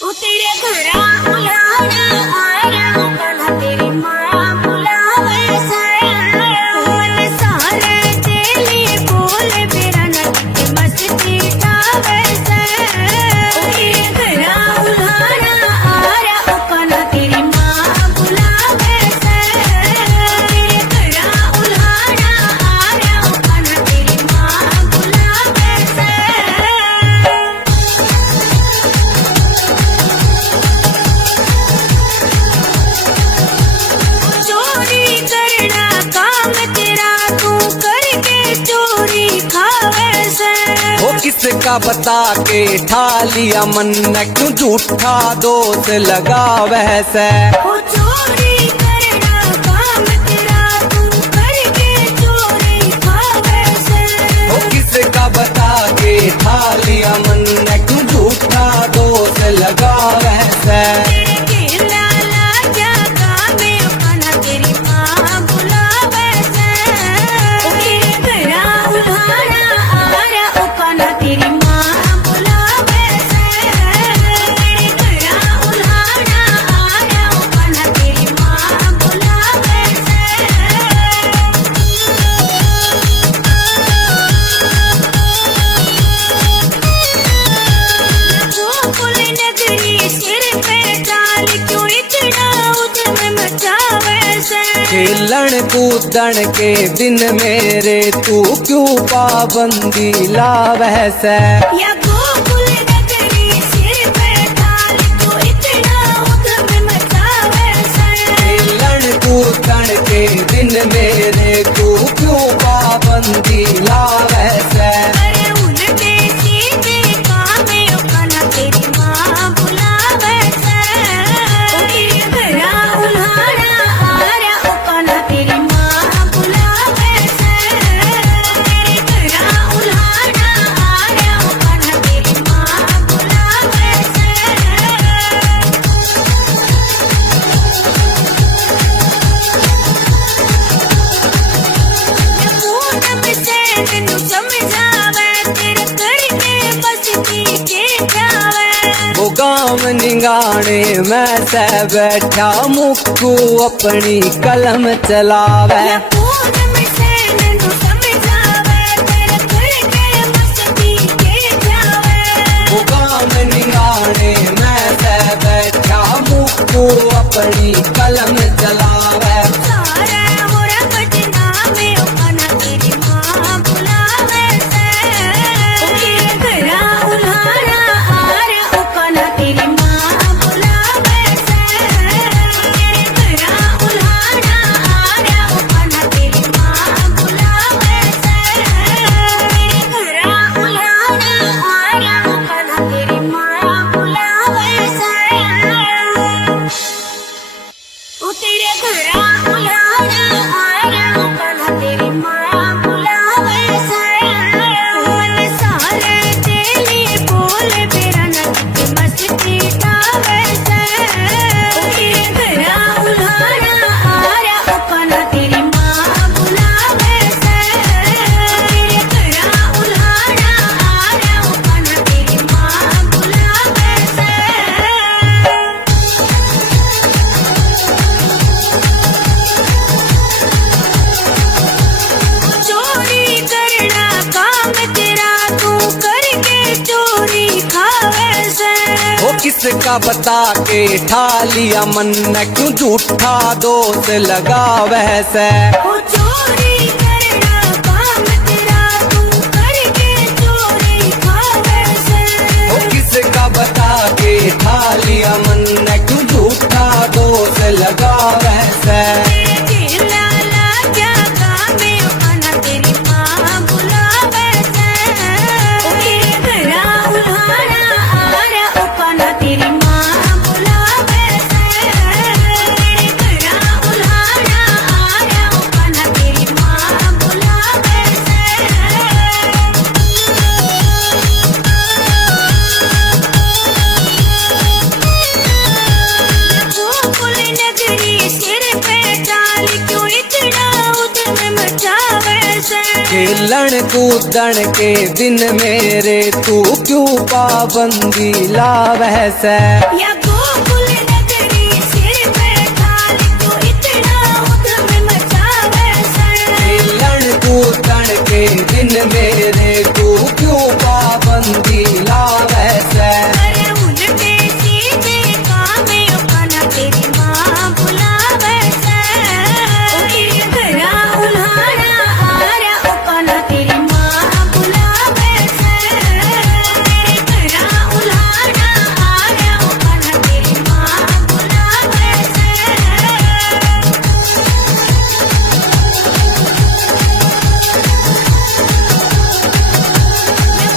ओ तेरे घरा बुलाना आया कन्हा तेरी माँ बुलावे मन सारे तेली बोले मेरा नट मस्ती ठावे ओ तेरे घरा बुलाना आया कन्हा तेरी माँ बुलावे तेरे घरा बुलाना आया कन्हा तेरी माँ बुलावे चोरी करना काम तेरा तू करके चोरी खावे से वो किसका बता के ठा लिया मन न क्यों झूठा दोष लगा वैसे। ओ चोरी करना काम तेरा तू करके चोरी खावे से वो किसका बता के ठा लिया मन न क्यों झूठा दोष लगा वैसे। तेरे के लाला क्या कामे कन्हा तेरी माँ बुलावे से ओ तेरे घरा उल्हाड़ा आरा ओ कन्हा तेरी माँ बुलावे से तेरे घरा उल्हाड़ा आरा ओ कन्हा तेरी माँ बुलावे गोकुल नगरी सिर पे डाल क्यों इतना उद्यम मचावे से खेलन कूदन के दिन मेरे तू क्यों पाबंदी ला वैसे। या गोकुल नगरी सिर पे डाल क्यों इतना उद्यम मचावे से खेलन कूदन के दिन मेरे तू क्यों पाबंदी ला वैसे। अरे उल्टे सीधे कामे ओ कन्हा तेरी माँ बुलावे से ओ तेरे घरा उल्हाड़ा आरा ओ कन्हा तेरी माँ बुलावे से तेरे घरा उल्हाड़ा आरा ओ कन्हा तेरी माँ बुलावे से पूनम से तेनू समझावे तेरे करके बसती के जावे वो गाँव निगाने मैं से बैठा मुक्कू अपनी कलम चलावे। या पूनम से तेनू समझावे तेरे करके बसती के जावे वो गाँव निगाने मैं से बैठा मुक्कू अपनी कलम चलावे। सारे मोरा बदनामे ओ कन्हा तेरी माँ बुलावे से ओ तेरे घरा उल्हाड़ा आरा ओ कन्हा तेरी माँ बुलावे से तेरे घरा उल्हाड़ा आरा ओ कन्हा तेरी माँ बुलावे से तेरे घरा उल्हाड़ा आरा ओ कन्हा तेरी माँ बुलावे से ओ तेरे घरा उल्हाड़ा आया कन्हा तेरी माँ बुलावे मन सारे तेली बोले मेरा नट मस्ती ठावे ओ तेरे घरा उल्हाड़ा आया कन्हा तेरी माँ बुलावे तेरे घरा उल्हाड़ा आया कन्हा तेरी माँ बुलावे चोरी करना काम तेरा तू करके चोरी खावे से वो किसका बता के ठा लिया मन न क्यों झूठा दोष लगा वैसे। ओ चोरी करना काम तेरा तू करके चोरी खावे से वो किसका बता के ठा लिया मन न क्यों झूठा दोष लगा वैसे। तेरे के लाला क्या कामे ओ कन्हा तेरी माँ बुलावे से ओ तेरे घरा उल्हाड़ा आरा ओ कन्हा तेरी माँ बुलावे से तेरे घरा उल्हाड़ा आरा ओ कन्हा तेरी माँ खेलन कूदन के दिन मेरे तू क्यों पाबंदी लावै से। या गोकुल नगरी सिर पे ठाल क्यों इतना उधम मचावे से। खेलन कूदन के दिन मेरे तू क्यों पाबंदी लावै से। अरे उल्टे सीधे कामे उकाना तेरी माँ बुलावे से। तेरे घरा उल्हाड़ा आरा उकाना तेरी माँ बुलावे से। तेरे घरा उल्हाड़ा आरा उकाना तेरी माँ बुलावे से।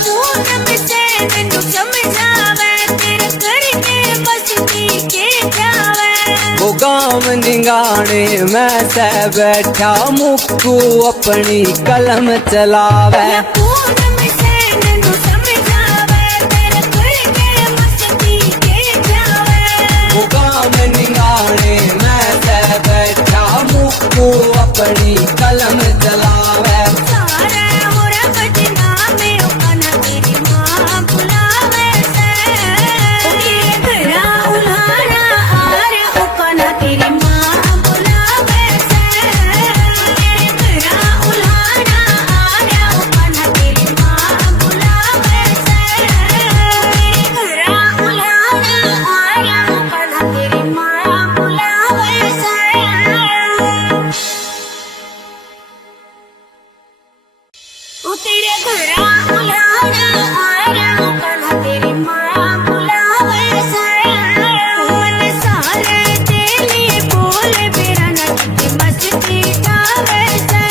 पूनम से मैनू समझावे तेरे करके बसती के जावे। वो गाँव निगाने मैं से बैठा मुक्कू अपनी कलम चलावे। या पूनम से मैनू समझावे तेरे करके बसती के जावे। वो गाँव निगाने मैं से बैठा मुक्कू अपनी कलम चलावे। सारे मोरा बदनामे उकाना तेरी माँ बुलावे से। तेरे घरा उल्हाड़ा आरा उकाना तेरी माँ बुलावे से। तेरे घरा उल्हाड़ा आरा उकाना तेरी माँ बुलावे से। तेरे घरा उल्हाड़ा आरा उकाना तेरी माँ बुलावे से। तेरे घरा उल्हाड़ा आरा उकाना तेरी माँ बुलावे से। मन सारे तेली बोले बेरा नचते मस्ती गावे से।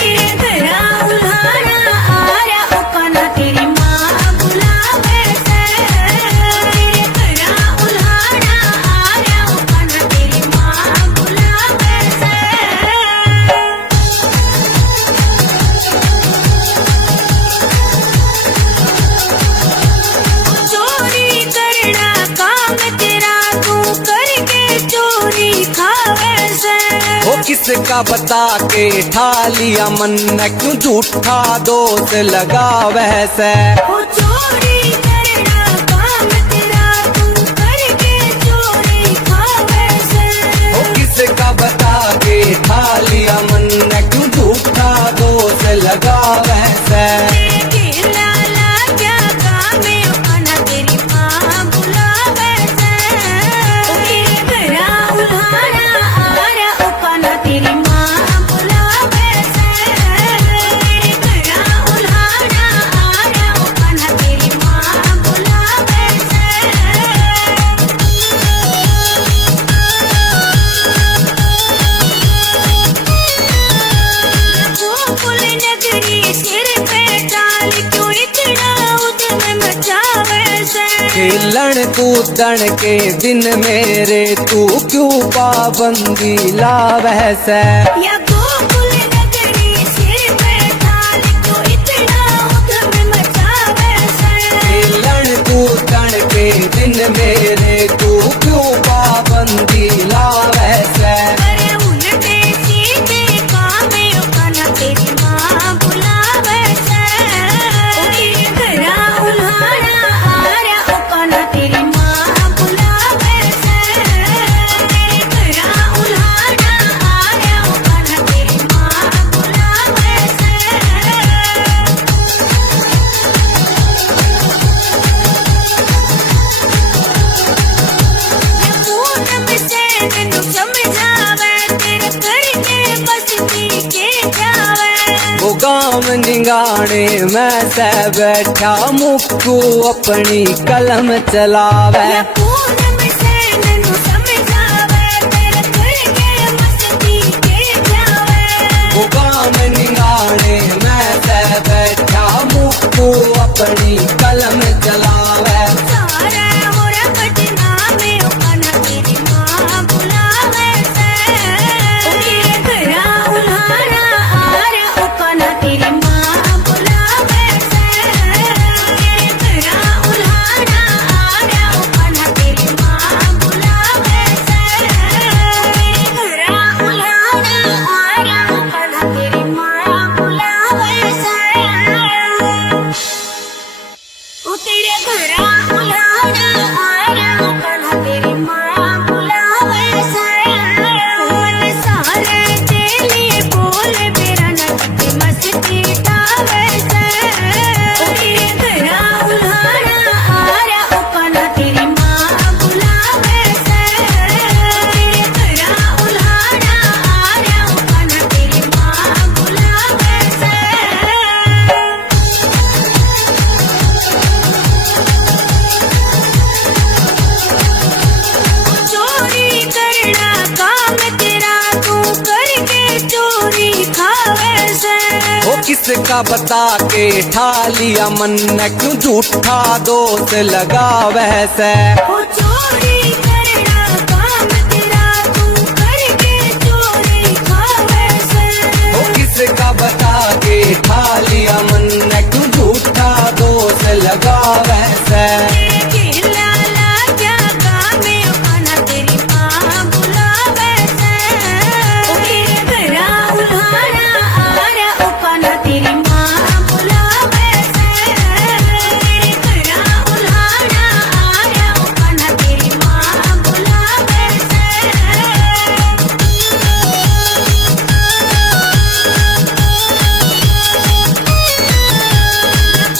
तेरे घरा उल्हाड़ा आरा उकाना तेरी माँ बुलावे से। तेरे घरा उल्हाड़ा आरा उकाना तेरी माँ बुलावे से। चोरी करना काम तेरा तू करके चोरी खावे से। वो किसका बता के ठा लिया मन क्यों झूठा दोष लगावै से। वो चोरी करना काम तेरा तू करके चोरी खावे से। वो किसका बता के ठा लिया मन क्यों झूठा दोष लगावै से। तेरे लाला क्या कामे उकाना तेरी माँ बुलावे से। तेरे घरा उल्हाड़ा आरा उकाना तेरी माँ बुलावे से। तेरे घरा उल्हाड़ा आरा उकाना तेरी माँ बुलावे से। गोकुल नगरी सिर पे डाल क्यों इतना उधम मचावे से। खेलन कूदन के दिन मेरे तू क्यों पाबंदी लावै से। या गोकुल नगरी सिर पे डाल क्यों इतना उधम मचावे से। खेलन कूदन के दिन मेरे तू क्यों पाबंदी लावै से। अरे उल्टे सीधे कामे उकाना तेरी माँ बुलावे से। तेरे घरा उल्हाड़ा आरा उकाना तेरी माँ बुलावे से। तेरे घरा उल्हाड़ा आरा उकाना तेरी माँ बुलावे से। पूनम से मैनू समझावे तेरे करके बसती के जावे। वो गाँव निगाने मैं से बैठा मुक्कू अपनी कलम चलावे। या पूनम से मैनू समझावे तेरे करके बसती के जावे। वो गाँव निगाने मैं से बैठा मुक्कू अपनी कलम चलावे। सारे मोरा बदनामे उकाना तेरी माँ बुलावे से। तेरे घरा उल्हाड़ा आरा उकाना तेरी माँ बुलावे से। तेरे घरा उल्हाड़ा आरा उकाना तेरी किसका बता के ठा लिया मन क्यों झूठा दोष लगा वैसे वो चोरी करना काम तेरा तू करके चोरी खावे से वो किसका बता के ठा लिया मन क्यों झूठा दोष लगा वैसे लाला क्या काम है खाना तेरी माँ बुलावे से तेरा उल्हाड़ा आ रहा खाना तेरी माँ बुलावे से तेरा उल्हाड़ा आ रहा खाना तेरी माँ बुलावे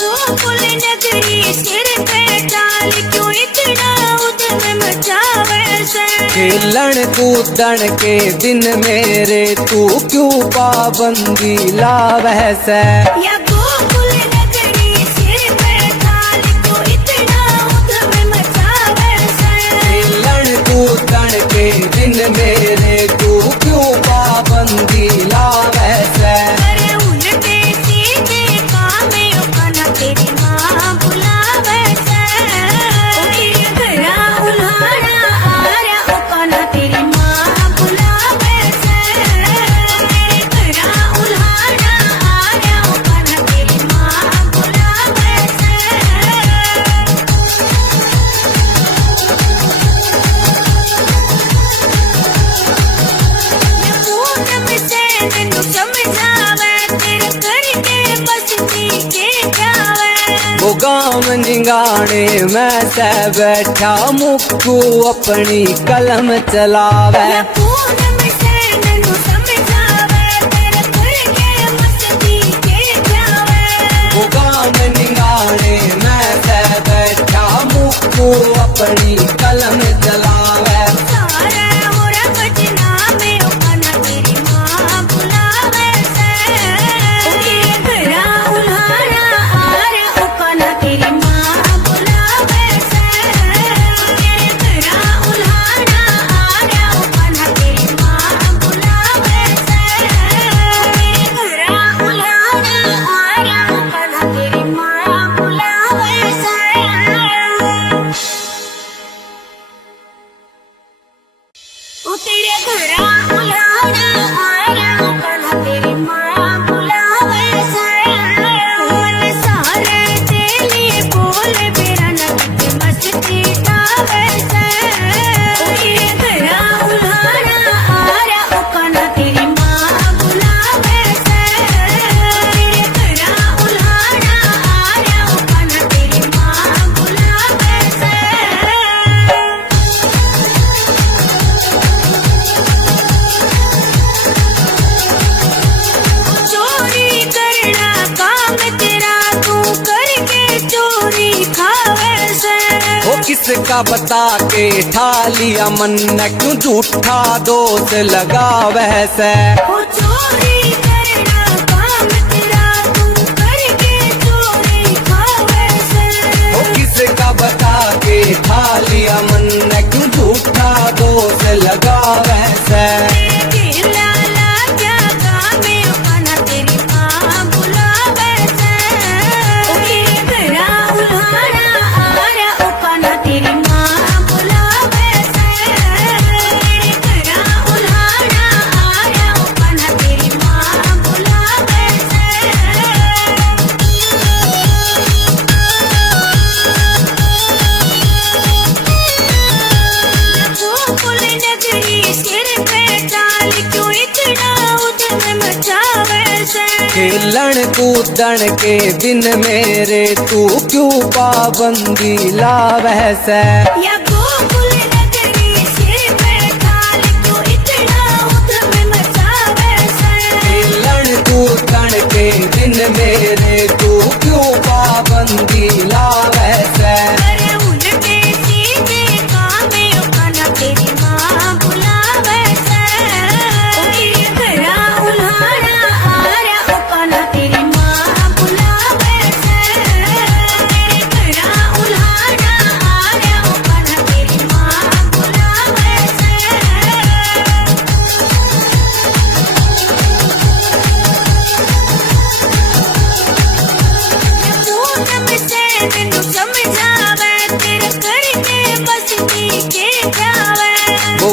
गोकुल नगरी सिर पे डाल क्यों इतना उधम मचावे से खेलन कूदन के दिन मेरे तू क्यों पाबंदी लावे से या गोकुल नगरी सिर पे डाल क्यों इतना उधम मचावे से खेलन कूदन के दिन मेरे तू क्यों पाबंदी लावे से अरे उल्टे सीधे काम है खाना तेरी माँ बुलावे से तेरा उल्हाड़ा आ रहा खाना तेरी माँ बुलावे से तेरा उल्हाड़ा आ रहा खाना तेरी माँ बुलावे से पूनम से तैनू समझावे तेरे करके बसती के जावे वो गाँव निगाने मैं सह बैठा मुक्कू अपनी कलम चलावे या पूनम से तैनू समझावे तेरे करके बसती के जावे वो गाँव निगाने मैं सह बैठा मुक्कू अपनी कलम चलावे सारे मोरा बजना में खाना तेरी माँ बुलावे से तेरा उल्हाड़ा आ रहा खाना तेरी माँ बुलावे से तेरा उल्हाड़ा आ रहा खाना तेरी माँ बुलावे से तेरा उल्हाड़ा आ रहा खाना तेरी माँ बुलावे से ओ तेरे घरा उल्हाड़ा आ रहा खाना तेरी माँ बुलावे से मन सारे तेली बोल मेरा नगद मस्ती तावे से तेरे घरा उल्हाड़ा आ रहा खाना तेरी माँ बुलावे से तेरे घरा उल्हाड़ा आ रहा खाना तेरी माँ बुलावे से चोरी करना काम तेरा तू करके चोरी खावे से वो किसका बता के ठा लिया मन क्यों झूठा दोष लगा वैसे वो चोरी करना काम तेरा तू करके चोरी खावे से वो किसका बता के ठा लिया मन क्यों झूठा दोष लगा वैसे लाला क्या काम है खाना तेरी माँ बुलावे से तेरा उल्हाड़ा आ रहा खाना तेरी माँ बुलावे से तेरा उल्हाड़ा आ रहा खाना तेरी माँ बुलावे से गोकुल नगरी सिर पे डाल क्यों इतना उधम मचावे से खेलन कूदन के दिन मेरे तू क्यों पाबंदी लावे से या गोकुल नगरी सिर पे डाल क्यों इतना उधम मचावे से खेलन कूदन के दिन मेरे तू क्यों पाबंदी लावे से अरे उल्टे सीधे काम है खाना तेरी माँ बुलावे से तेरा उल्हाड़ा आ रहा खाना तेरी माँ बुलावे से तेरा उल्हाड़ा आ रहा खाना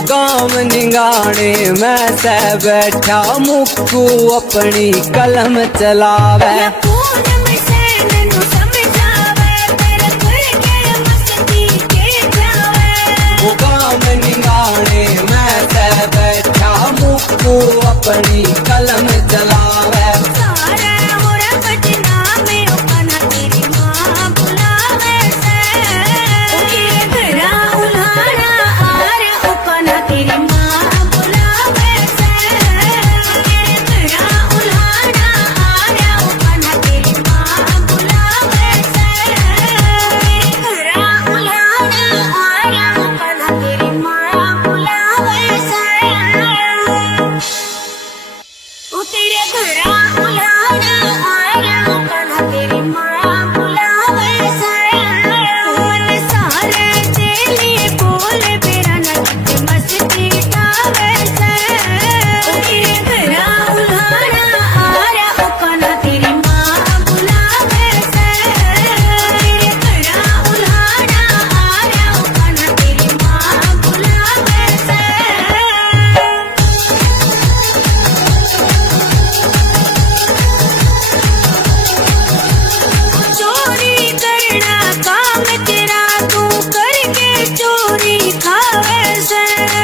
गाँव निगाने मैं से बैठा मुक्कू अपनी कलम चलावे या पूनम से नैनू समझावे तेरे घर के मस्ती के जावे वो गाँव निगाने मैं से बैठा मुक्कू अपनी कलम चलावे सारे मोरा पटना में ओपना तेरी माँ बुलावे से तेरे घरा उल्हाड़ा आरे ओपना तेरी माँ बुलावे से तेरे घरा उल्हाड़ा आरे ओपना तेरी माँ बुलावे से तेरे घरा उल्हाड़ा आरे ओपना तेरी माँ बुलावे से ओ तेरे घरा उल्हाड़ा आया ओपना तेरी माँ बुलावे से मन सारे तेली बोले बेरा नट मस्ती टावे से ओ तेरे घरा उल्हाड़ा आया ओपना तेरी माँ बुलावे से तेरे घरा उल्हाड़ा आया ओपना तेरी माँ बुलावे से चोरी करना काम तेरा तू करके चोरी खावे से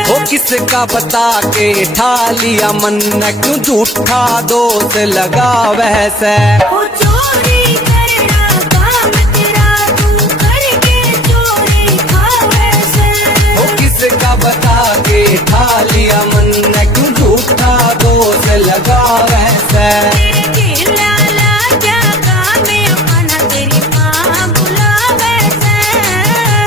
वो किसका बता के ठा लिया मन क्यों झूठा दोष लगावे से ओ चोरी करना काम तेरा तू करके चोरी खावे से वो किसका बता के ठा लिया मन क्यों झूठा दोष लगावे से तेरे खेला लाजा कामे ओपना तेरी माँ बुलावे से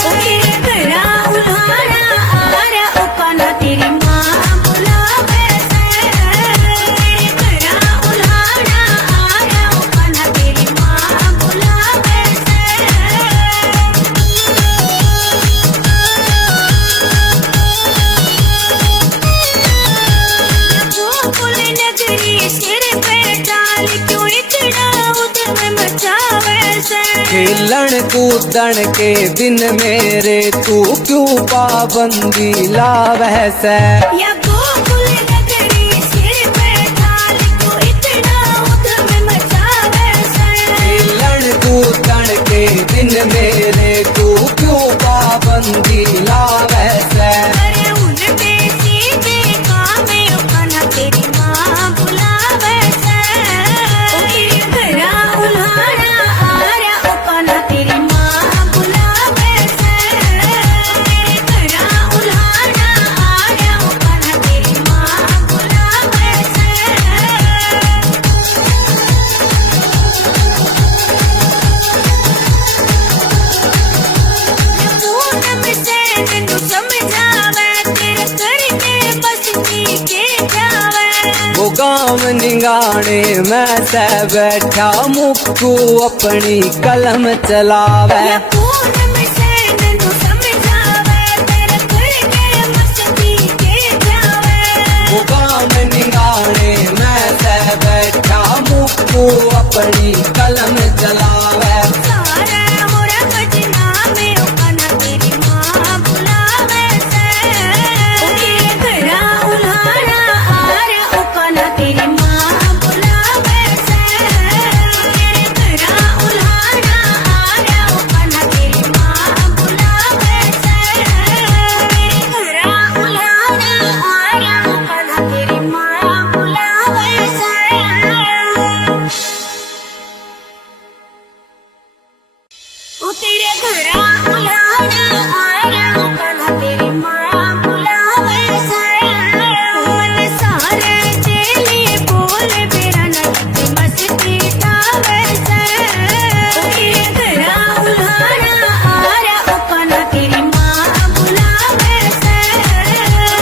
ओ तेरे घरा उल्हाड़ा आरा ओपना तेरी माँ बुलावे से तेरे घरा उल्हाड़ा आरा ओपना तेरी माँ बुलावे से गोकुल नगरी सिर पे डाल क्यों इतना उधम मचावे से खेलन कूदन के दिन मेरे तू क्यों पाबंदी लावे से या गोकुल नगरी सिर पे डाल क्यों इतना उधम मचावे से खेलन कूदन के दिन मेरे तू क्यों पाबंदी लावे से अरे उल्टे सीधे कामे ओपना तेरी माँ बुलावे से ओ तेरे घरा उल्हाड़ा आरा ओपना तेरी माँ बुलावे से तेरे घरा उल्हाड़ा आरा ओपना तेरी माँ बुलावे से पूनम से नैनू समझावे तेरे घर के बस्ती के जावे वो गाँव निगाने मैं से बैठा मुक्कू अपनी कलम चलावे या पूनम से नैनू समझावे तेरे घर के मस्ती के जावे वो गाँव निगाने मैं से बैठा मुक्कू अपनी कलम चलावे सारे मोरा पटना में ओपना तेरी माँ बुलावे से तेरे घरा उल्हाड़ा आरा ओपना तेरी माँ बुलावे से तेरे घरा उल्हाड़ा आरा ओपना तेरी माँ बुलावे से तेरे घरा उल्हाड़ा आरा ओपना तेरी माँ बुलावे से ओ तेरे घरा उल्हाड़ा आरा ओपना तेरी माँ बुलावे से मन सारे तेली बोले बेरा नट मस्ती टावे से तेरे घरा उल्हाड़ा आरा ओपना तेरी माँ बुलावे से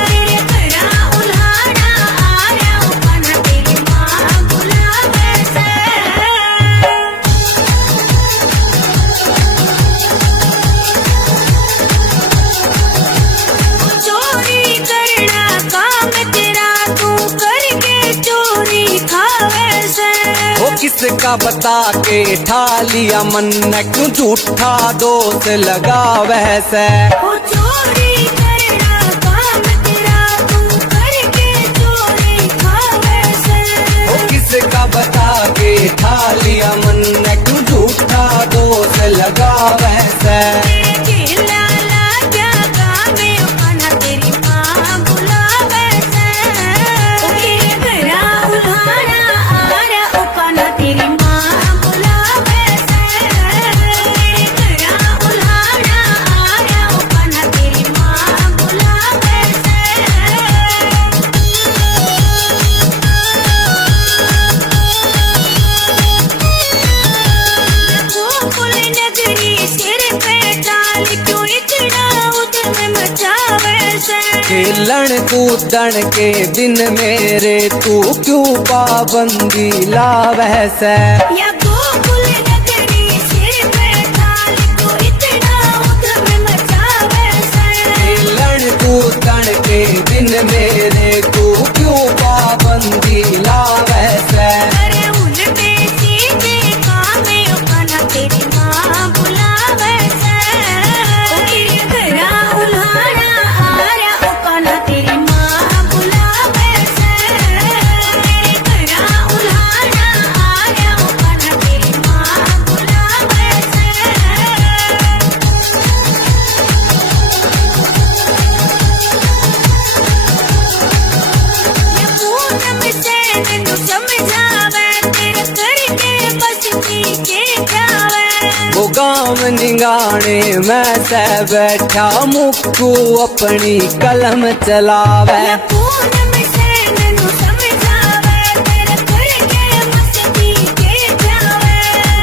तेरे घरा उल्हाड़ा आरा ओपना तेरी माँ बुलावे से किसका बता के ठा लिया मन क्यों झूठा दोष लगावे से ओ चोरी करना काम तेरा वैसे खेला लाजा गावे उकाना तेरी माँ बुलावे से तेरे घरा उल्हाड़ा आरा उकाना तेरी माँ बुलावे से तेरे घरा उल्हाड़ा आरा उकाना तेरी माँ बुलावे से गोकुल नगरी सिर पे डाल क्यों इतना उधम मचावे से खेलन कूदन के दिन मेरे तू क्यों पाबंदी लावे से या गोकुल नगरी सिर पे डाल क्यों इतना उधम मचावे से खेलन कूदन के दिन मेरे तू क्यों पाबंदी लावे से अरे उल्टे सीधे कामे उकाना तेरी माँ बुलावे से तेरे घरा उल्हाड़ा आरा उकाना तेरी माँ बुलावे से तेरे घरा उल्हाड़ा आरा उकाना तेरी माँ बुलावे से या पूनम से नैनू समझावे तेरे करके बस पीछे जावे वो गाँव निगाने मैं से बैठा मुक्कू अपनी कलम चलावे या पूनम से नैनू समझावे तेरे करके बस पीछे जावे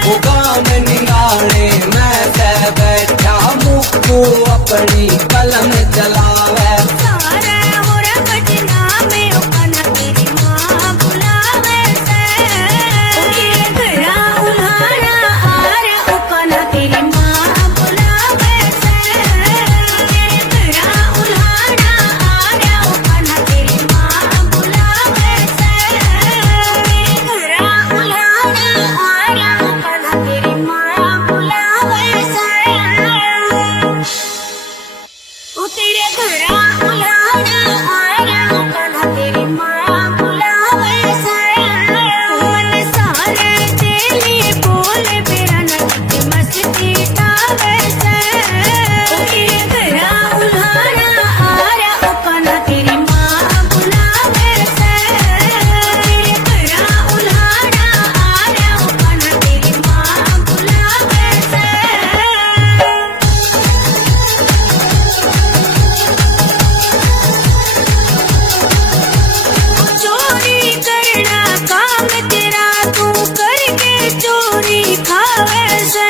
वो गाँव निगाने मैं से बैठा मुक्कू अपनी कलम चलावे सारे होरा बजना में उकाना तेरी माँ बुलावे से तेरे घरा उल्हाड़ा आरा उकाना तेरी माँ बुलावे से तेरे घरा उल्हाड़ा आरा उकाना तेरी माँ बुलावे से तेरे घरा उल्हाड़ा आरा उकाना तेरी माँ बुलावे से ओ तेरे घरा उल्हाड़ा आरा उकाना तेरी माँ बुलावे से मन सारे तेली बोले बेरा नचते मस्ती तावे से ओ तेरे घरा उल्हाड़ा आरा उकाना तेरी माँ बुलावे से तेरे घरा उल्हाड़ा आरा उकाना तेरी माँ बुलावे से चोरी करना काम तेरा तू करके चोरी खावे से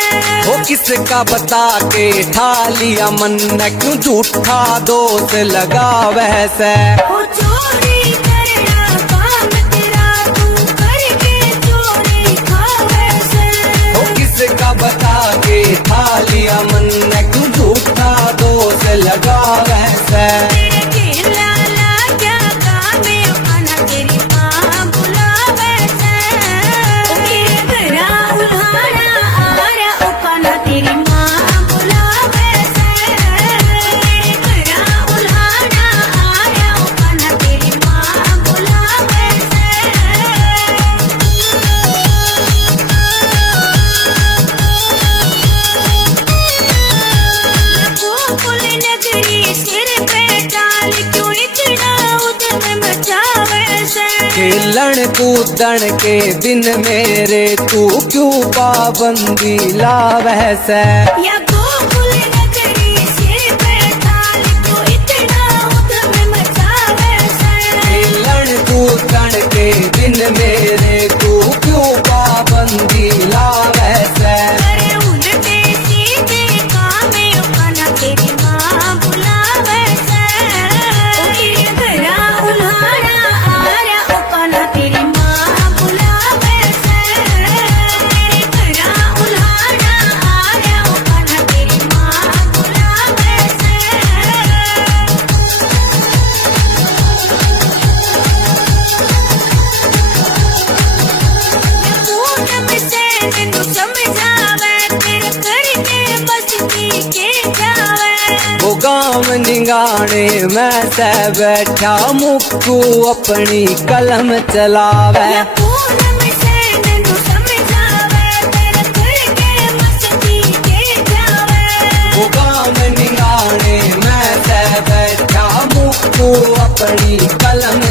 वो किसका बता के ठा लिया मन न क्यों झूठा दोष लगावे से ओ चोरी करना काम तेरा तू करके चोरी खावे से वो किसका बता के ठा लिया मन न क्यों झूठा दोष लगावे से तेरे खेला लाजा गावे उकाना तेरी माँ बुलावे से तेरे घरा उल्हाड़ा आरा उकाना तेरी माँ बुलावे से तेरे घरा उल्हाड़ा आरा उकाना तेरी माँ बुलावे से गोकुल नगरी सिर पे डाल क्यों इतना उधम मचावे से खेलन कूदन के दिन मेरे तू क्यों पाबंदी लावे से या गोकुल नगरी सिर पे डाल क्यों इतना उधम मचावे से खेलन कूदन के दिन मेरे तू क्यों पाबंदी लावे से अरे उल्टे सीधे कामे उकाना तेरी माँ बुलावे से तेरे घरा उल्हाड़ा आरा उकाना तेरी माँ बुलावे से तेरे घरा उल्हाड़ा आरा उकाना तेरी माँ बुलावे से पूनम से नैनू समझावे तेरे करके बस पीछे जावे वो गाँव निगाने मैं से बैठा मुक्कू अपनी कलम चलावे या पूनम से नैनू समझावे तेरे करके मस्ती के जा तू अपनी कलम